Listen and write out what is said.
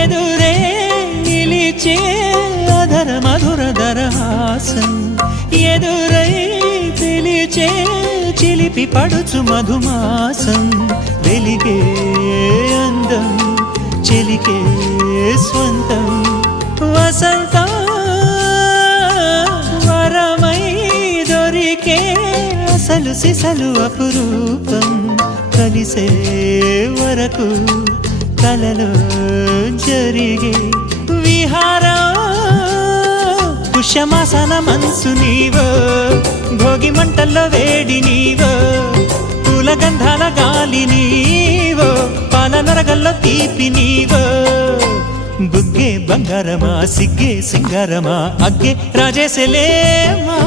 ఎదురే నిలిచే అధర మధుర దరహాసం ఎదురై పిలిచే చిలిపి పడుచు మధుమాసం వెలిగే అందం చెలికే స్వంతం వసంతం వరమై దొరికే అసలు సిసలు అపురూపం కలిసే వరకు కలలో జరిగే విహారం పుష్యమాసన మనసు నీవో భోగి మంటల్లో వేడి నీవో పూల గంధాల గాలి నీవో పాల నరగల్లో తీపి నీవో బుగ్గే బంగారమా సిగ్గే సింగారమా అగ్గే రాజేసలేమా